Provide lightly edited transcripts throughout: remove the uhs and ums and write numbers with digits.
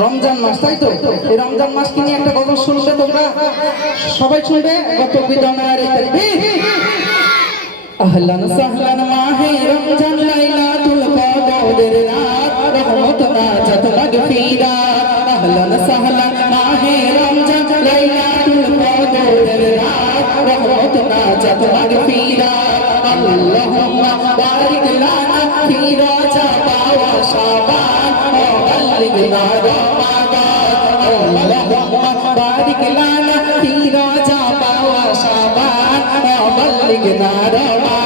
রমজান মাস, তাই তো? এই রমজান মাসকে নিয়ে একটা গজল শুনবে তোমরা, সবাই শুনবে। গত বিদনার তাকবীর, আহলান সাহলান মাহে রমজান লাইলাতুল কদরের রাত, রহমত নাজাত মাগফিরাত। আহলান সাহলান মাহে রমজান লাইলাতুল কদরের রাত, রহমত নাজাত মাগফিরাত। আল্লাহুম্মা বারিক লানা ফি রজব ওয়া শাবান ওয়া বাল্লিগনা রমাদান। আল্লাহুম্মা বারিক লানা ফি রজব ওয়া শাবান ওয়া বাল্লিগনা রমাদান।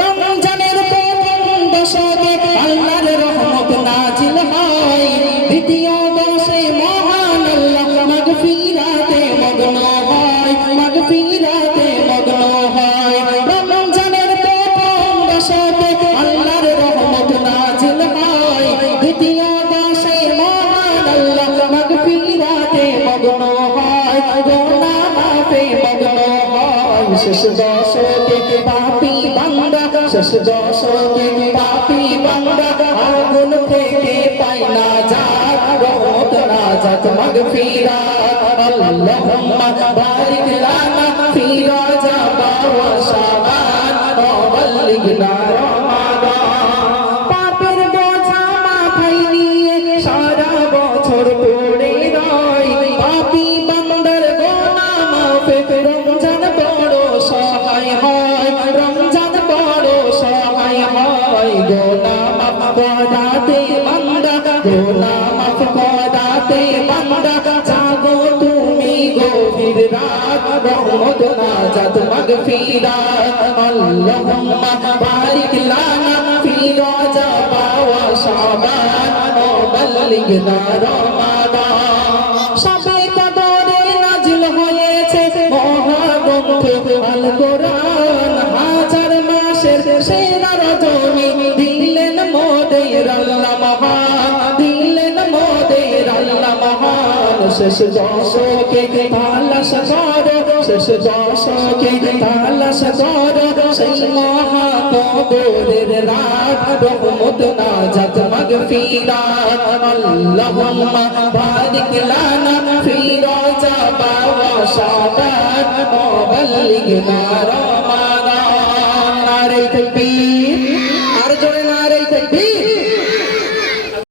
রমজানের প্রথম দশকে আল্লাহর রহমত নাজিল হয়, দ্বিতীয় দশে মহান আল্লাহ মাগফিরাতে মগ্ন হয়, মাগফিরাতে মগ্ন হয়। রমজানের প্রথম দশকে আল্লাহর রহমত নাজিল হয়, দ্বিতীয় দশে মহান আল্লাহ মাগফিরাতে মগ্ন হয়, গুনাহ মাফে মগ্ন হয়। শেষ দশকে পাপী বান্দা, শেষ দশকে পাপী বান্দা আগুন থেকে পায় নাজাত, রহমত নাজাত মাগফিরাত। আল্লাহুম্মা বারিক লানা ফি রজব ওয়া শাবান ওয়া বাল্লিগনা রমাদান। পাপের বোঝা মাথায় নিয়ে সারা বছর পড়ে রয়, পাপী বান্দার গুনাহ মাফে রমজান বড় সহায় হয়, রমজান বড় সহায় হয়। গুনাহ মাফ করাতে বান্দা, গুনাহ মাফ করাতে বান্দা, জাগো তুমি গভীর রাত, রহমত নাজাত মাগফিরাত। আল্লাহুম্মা বারিক লানা ফি রজব ওয়া শাবান ওয়া বাল্লিগনা রমাদান। শবে কদরে নাজিল হয়েছে মহাগ্রন্থ আল কোরআন, হাজার মাসের সেরা রজনী দিলেন মোদের আল্লাহ মহান, দিলেন মোদের আল্লাহ মহান। শেষ দশকে তালাশ করো, শেষ দশকে তালাশ করো সেই মহাকদরের রাত, রহমত নাজাত মাগফিরাত। আল্লাহুম্মা বারিক লানা ফি রজব ওয়া শাবান ওয়া বাল্লিগনা রমাদান। নারে তাকবীর।